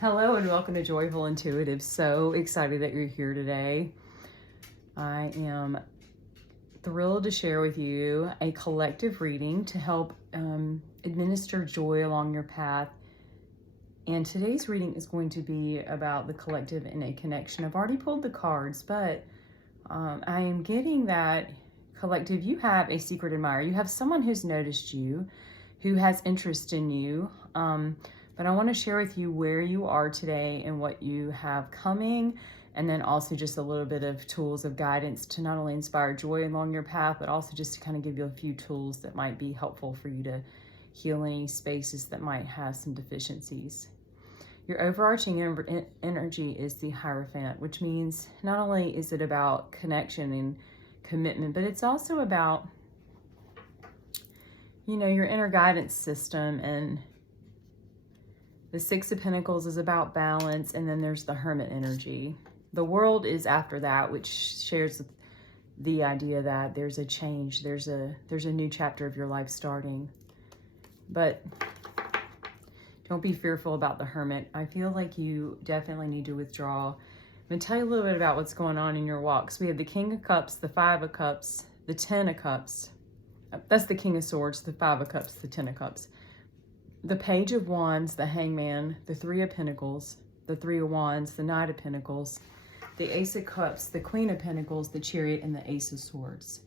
Hello and welcome to Joyful Intuitive. So excited that you're here today. I am thrilled to share with you a collective reading to help administer joy along your path. And today's reading is going to be about the collective and a connection. I've already pulled the cards, but I am getting that collective, you have a secret admirer. You have someone who's noticed you, who has interest in you. But I want to share with you where you are today and what you have coming, and then also just a little bit of tools of guidance to not only inspire joy along your path, but also just to kind of give you a few tools that might be helpful for you to heal any spaces that might have some deficiencies. Your overarching energy is the Hierophant, which means not only is it about connection and commitment, but it's also about, your inner guidance system. And the Six of Pentacles is about balance, and then there's the Hermit energy. The World is after that, which shares the idea that there's a change, there's a new chapter of your life starting. But don't be fearful about the Hermit. I feel like you definitely need to withdraw. I'm going to tell you a little bit about what's going on in your walks. We have the King of Cups, the Five of Cups, the Ten of Cups. That's the King of Swords, the Five of Cups, the Ten of Cups. The Page of Wands, the Hangman, the Three of Pentacles, the Three of Wands, the Knight of Pentacles, the Ace of Cups, the Queen of Pentacles, the Chariot, and the Ace of Swords.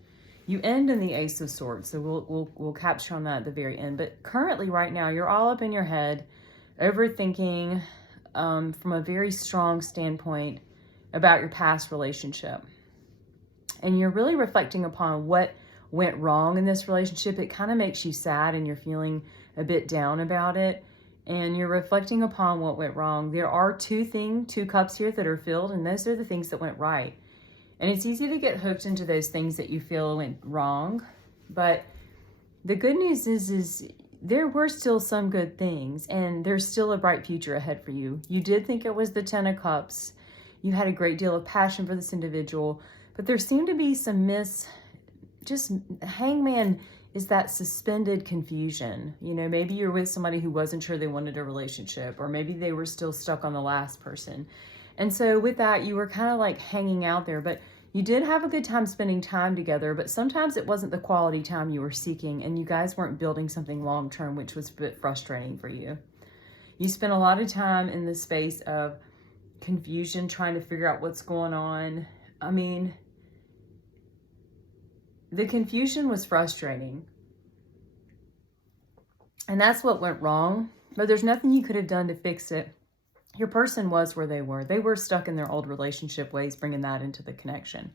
You end in the Ace of Swords, so we'll capture on that at the very end. But currently, right now, you're all up in your head, overthinking from a very strong standpoint about your past relationship. And you're really reflecting upon what went wrong in this relationship. It kind of makes you sad and you're feeling a bit down about it. And you're reflecting upon what went wrong. There are two cups here that are filled, and those are the things that went right. And it's easy to get hooked into those things that you feel went wrong. But the good news is there were still some good things, and there's still a bright future ahead for you. You did think it was the Ten of Cups. You had a great deal of passion for this individual, but there seemed to be some Hangman is that suspended confusion. Maybe you're with somebody who wasn't sure they wanted a relationship, or maybe they were still stuck on the last person. And so with that, you were kind of like hanging out there, but you did have a good time spending time together, but sometimes it wasn't the quality time you were seeking, and you guys weren't building something long-term, which was a bit frustrating for you. You spent a lot of time in the space of confusion, trying to figure out what's going on. I mean, the confusion was frustrating. And that's what went wrong. But there's nothing you could have done to fix it. Your person was where they were. They were stuck in their old relationship ways, bringing that into the connection.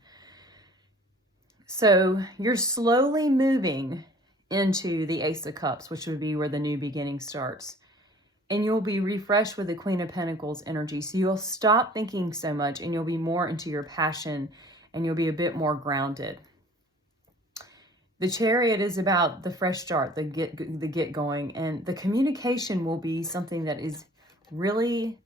So you're slowly moving into the Ace of Cups, which would be where the new beginning starts. And you'll be refreshed with the Queen of Pentacles energy. So you'll stop thinking so much, and you'll be more into your passion, and you'll be a bit more grounded. The Chariot is about the fresh start, the get going, and the communication will be something that is really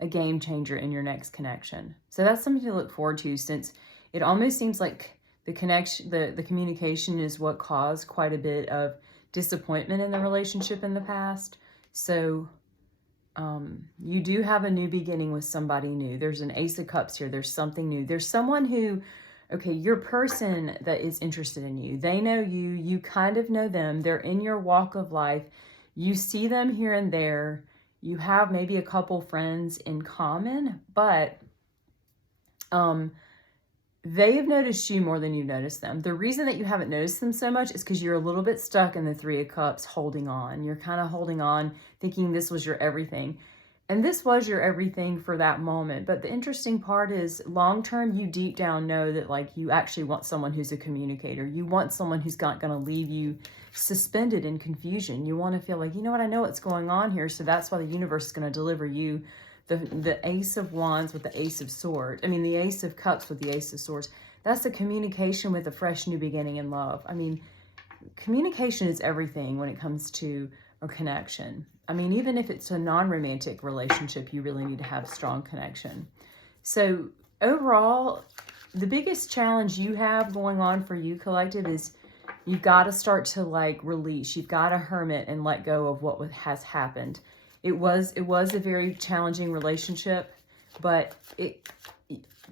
a game changer in your next connection. So that's something to look forward to, since it almost seems like the communication is what caused quite a bit of disappointment in the relationship in the past. So you do have a new beginning with somebody new. There's an Ace of Cups here. There's something new. There's someone who, your person that is interested in you. They know you. You kind of know them. They're in your walk of life. You see them here and there. You have maybe a couple friends in common, but they have noticed you more than you noticed them. The reason that you haven't noticed them so much is because you're a little bit stuck in the Three of Cups, holding on. You're kind of holding on, thinking this was your everything. And this was your everything for that moment. But the interesting part is, long-term, you deep down know that you actually want someone who's a communicator. You want someone who's not going to leave you suspended in confusion. You want to feel like, I know what's going on here. So that's why the universe is going to deliver you the Ace of Wands with the Ace of Swords. The Ace of Cups with the Ace of Swords. That's the communication with a fresh new beginning in love. Communication is everything when it comes to a connection. Even if it's a non-romantic relationship, you really need to have strong connection. So overall, the biggest challenge you have going on for you, collective, is you've got to start to release. You've got to hermit and let go of what has happened. It was a very challenging relationship, but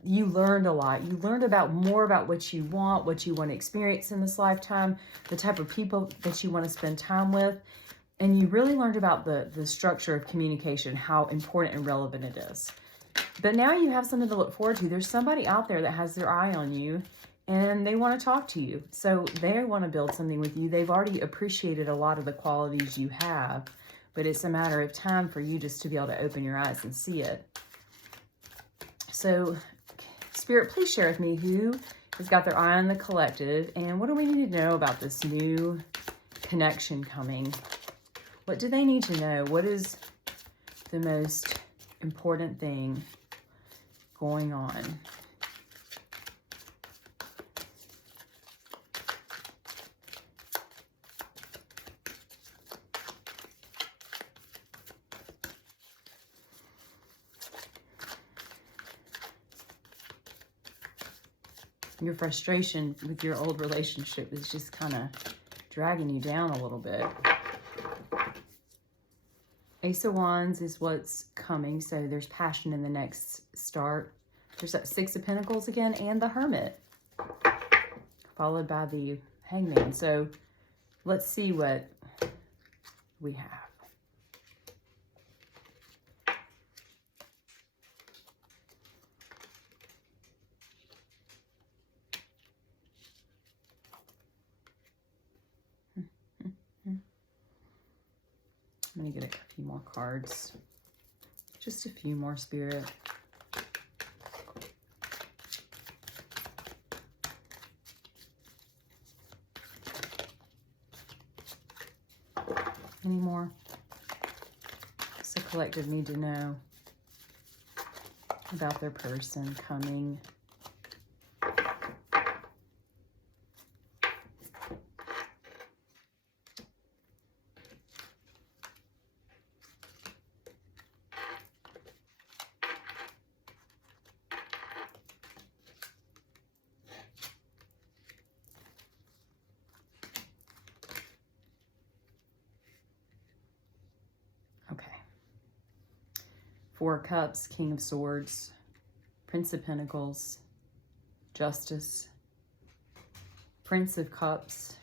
you learned a lot. You learned more about what you want to experience in this lifetime, the type of people that you want to spend time with. And you really learned about the structure of communication, how important and relevant it is. But now you have something to look forward to. There's somebody out there that has their eye on you and they want to talk to you. So they want to build something with you. They've already appreciated a lot of the qualities you have, but it's a matter of time for you just to be able to open your eyes and see it. So Spirit, please share with me who has got their eye on the collective and what do we need to know about this new connection coming? What do they need to know? What is the most important thing going on? Your frustration with your old relationship is just kind of dragging you down a little bit. Ace of Wands is what's coming, so there's passion in the next start. There's that Six of Pentacles again, and the Hermit, followed by the Hangman. So let's see what we have. I'm going to get a few more cards. Just a few more, Spirit. Any more? What's the collective need to know about their person coming? Four of Cups, King of Swords, Prince of Pentacles, Justice, Prince of Cups,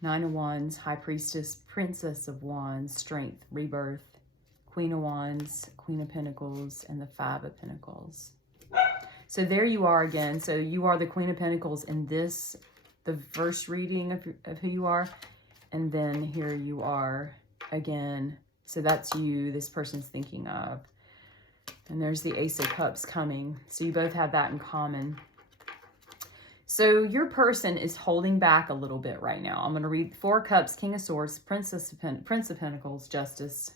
Nine of Wands, High Priestess, Princess of Wands, Strength, Rebirth, Queen of Wands, Queen of Pentacles, and the Five of Pentacles. So there you are again. So you are the Queen of Pentacles in this, the first reading of who you are. And then here you are again. So that's you, this person's thinking of. And there's the Ace of Cups coming. So you both have that in common. So your person is holding back a little bit right now. I'm going to read Four of Cups, King of Swords, Prince of Pentacles, Justice,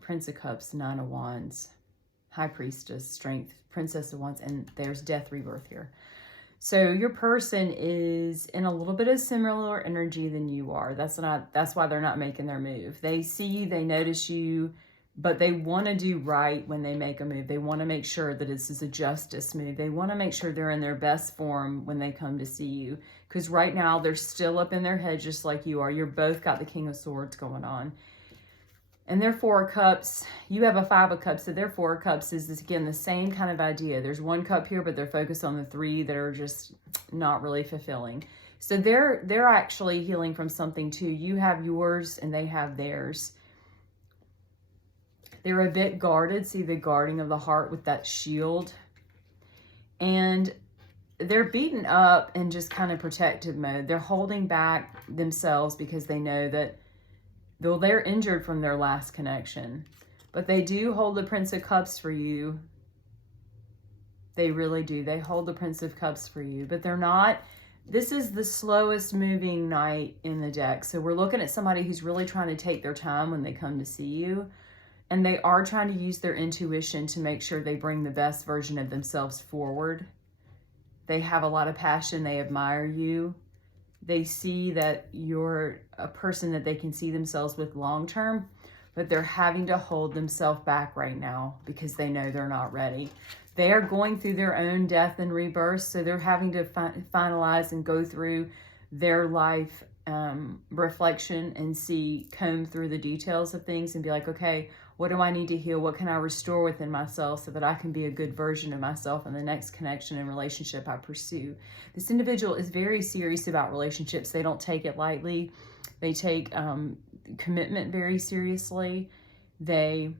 Prince of Cups, Nine of Wands, High Priestess, Strength, Princess of Wands, and there's Death, Rebirth here. So your person is in a little bit of similar energy than you are. That's why they're not making their move. They see you, they notice you, but they want to do right when they make a move. They want to make sure that this is a justice move. They want to make sure they're in their best form when they come to see you. Because right now they're still up in their head just like you are. You're both got the King of Swords going on. And their Four of Cups, you have a Five of Cups, so their Four of Cups is, again, the same kind of idea. There's one cup here, but they're focused on the three that are just not really fulfilling. So they're actually healing from something too. You have yours and they have theirs. They're a bit guarded. See the guarding of the heart with that shield. And they're beaten up in just kind of protective mode. They're holding back themselves because they know that though they're injured from their last connection, but they do hold the Prince of Cups for you. They really do. They hold the Prince of Cups for you, but they're not. This is the slowest moving knight in the deck. So we're looking at somebody who's really trying to take their time when they come to see you. And they are trying to use their intuition to make sure they bring the best version of themselves forward. They have a lot of passion. They admire you. They see that you're a person that they can see themselves with long term, but they're having to hold themselves back right now because they know they're not ready. They are going through their own death and rebirth, so they're having to finalize and go through their life reflection and comb through the details of things and be like, okay, what do I need to heal? What can I restore within myself so that I can be a good version of myself in the next connection and relationship I pursue? This individual is very serious about relationships. They don't take it lightly. They take commitment very seriously. They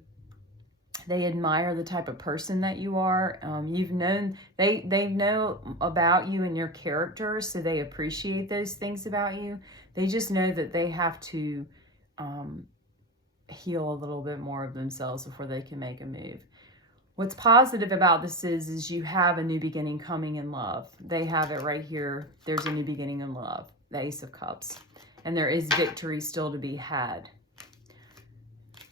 admire the type of person that you are. They know about you and your character, so they appreciate those things about you. They just know that they have to heal a little bit more of themselves before they can make a move. What's positive about this is you have a new beginning coming in love. They have it right here. There's a new beginning in love, the Ace of Cups. And there is victory still to be had.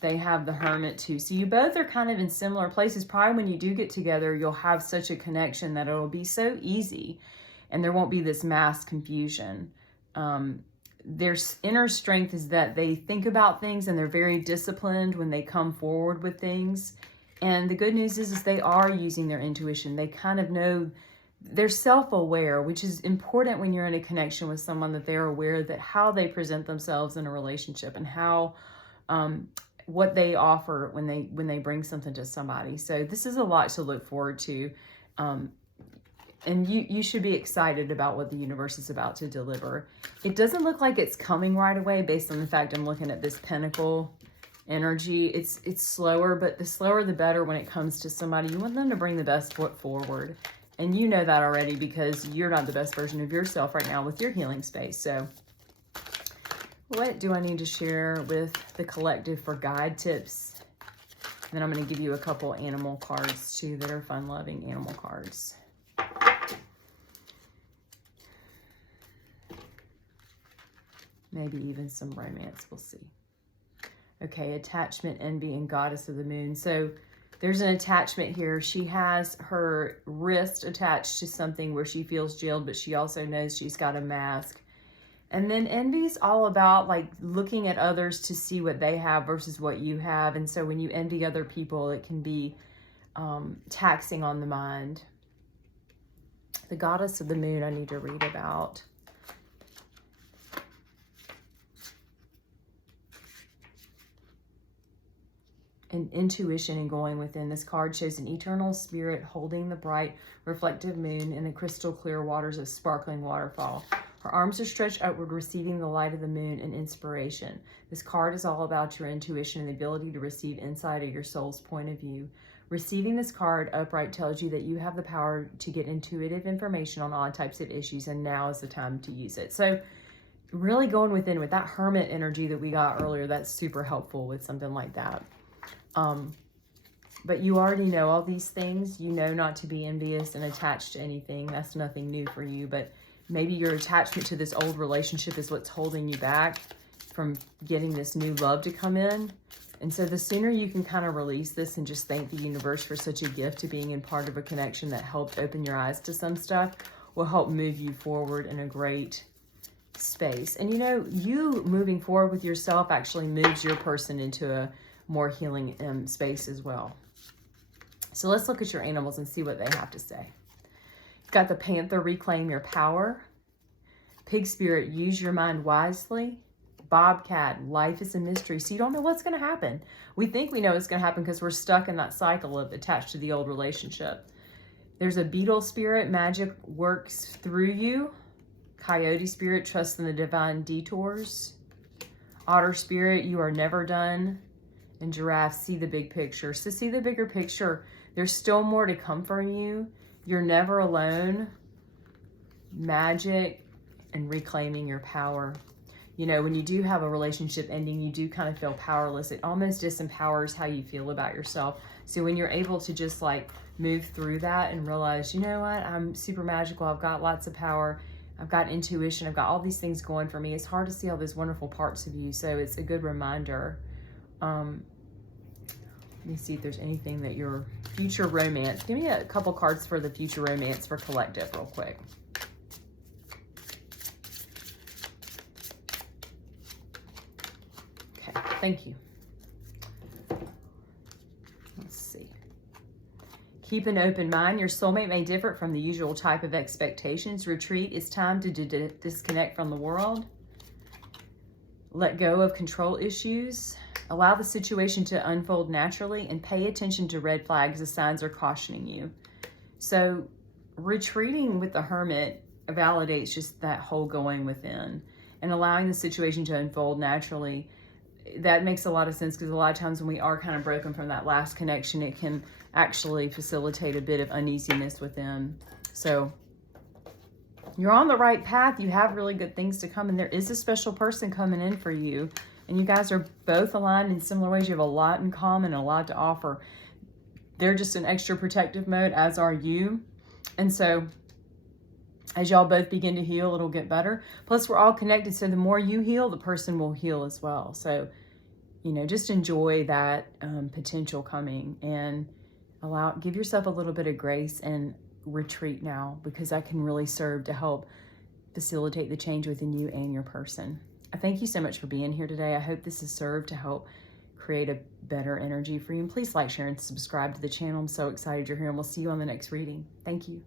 They have the Hermit too. So you both are kind of in similar places. Probably when you do get together, you'll have such a connection that it'll be so easy and there won't be this mass confusion. Their inner strength is that they think about things and they're very disciplined when they come forward with things. And the good news is they are using their intuition. They kind of know, they're self-aware, which is important when you're in a connection with someone, that they're aware that how they present themselves in a relationship and how what they offer when they bring something to somebody. So this is a lot to look forward to. And you should be excited about what the universe is about to deliver. It doesn't look like it's coming right away based on the fact I'm looking at this Pentacle energy. It's slower, but the slower the better when it comes to somebody. You want them to bring the best foot forward. And you know that already because you're not the best version of yourself right now with your healing space. So what do I need to share with the collective for guide tips? And then I'm going to give you a couple animal cards too that are fun-loving animal cards. Maybe even some romance, we'll see. Okay, attachment, envy, and goddess of the moon. So there's an attachment here. She has her wrist attached to something where she feels jailed, but she also knows she's got a mask. And then envy is all about like looking at others to see what they have versus what you have. And so when you envy other people, it can be taxing on the mind. The goddess of the moon I need to read about. And intuition and going within. This card shows an eternal spirit holding the bright reflective moon in the crystal clear waters of sparkling waterfall. Her arms are stretched upward, receiving the light of the moon and inspiration. This card is all about your intuition and the ability to receive insight of your soul's point of view. Receiving this card upright tells you that you have the power to get intuitive information on all types of issues, and now is the time to use it. So really going within with that Hermit energy that we got earlier, that's super helpful with something like that. But you already know all these things. You know not to be envious and attached to anything. That's nothing new for you, but maybe your attachment to this old relationship is what's holding you back from getting this new love to come in. And so the sooner you can kind of release this and just thank the universe for such a gift to being in part of a connection that helped open your eyes to some stuff, will help move you forward in a great space. And you know, you moving forward with yourself actually moves your person into a more healing space as well. So let's look at your animals and see what they have to say. You've got the Panther, reclaim your power. Pig Spirit, use your mind wisely. Bobcat, life is a mystery, so you don't know what's going to happen. We think we know what's going to happen because we're stuck in that cycle of attached to the old relationship. There's a Beetle Spirit, magic works through you. Coyote Spirit, trust in the divine detours. Otter Spirit, you are never done. And Giraffe, see the big picture. So see the bigger picture. There's still more to come from you. You're never alone. Magic and reclaiming your power. You know, when you do have a relationship ending, you do kind of feel powerless. It almost disempowers how you feel about yourself. So when you're able to just like move through that and realize, you know what, I'm super magical. I've got lots of power. I've got intuition. I've got all these things going for me. It's hard to see all those wonderful parts of you. So it's a good reminder. Let me see if there's anything that your future romance. Give me a couple cards for the future romance for collective real quick. Okay, thank you. Let's see. Keep an open mind. Your soulmate may differ from the usual type of expectations. Retreat. It's time to disconnect from the world. Let go of control issues. Allow the situation to unfold naturally and pay attention to red flags as signs are cautioning you. So retreating with the Hermit validates just that whole going within and allowing the situation to unfold naturally. That makes a lot of sense, because a lot of times when we are kind of broken from that last connection, it can actually facilitate a bit of uneasiness within. So you're on the right path. You have really good things to come, and there is a special person coming in for you. And you guys are both aligned in similar ways. You have a lot in common and a lot to offer. They're just in extra protective mode, as are you. And so as y'all both begin to heal, it'll get better. Plus, we're all connected. So the more you heal, the person will heal as well. So, you know, just enjoy that potential coming, and give yourself a little bit of grace and retreat now, because that can really serve to help facilitate the change within you and your person. I thank you so much for being here today. I hope this has served to help create a better energy for you. And please like, share, and subscribe to the channel. I'm so excited you're here, and we'll see you on the next reading. Thank you.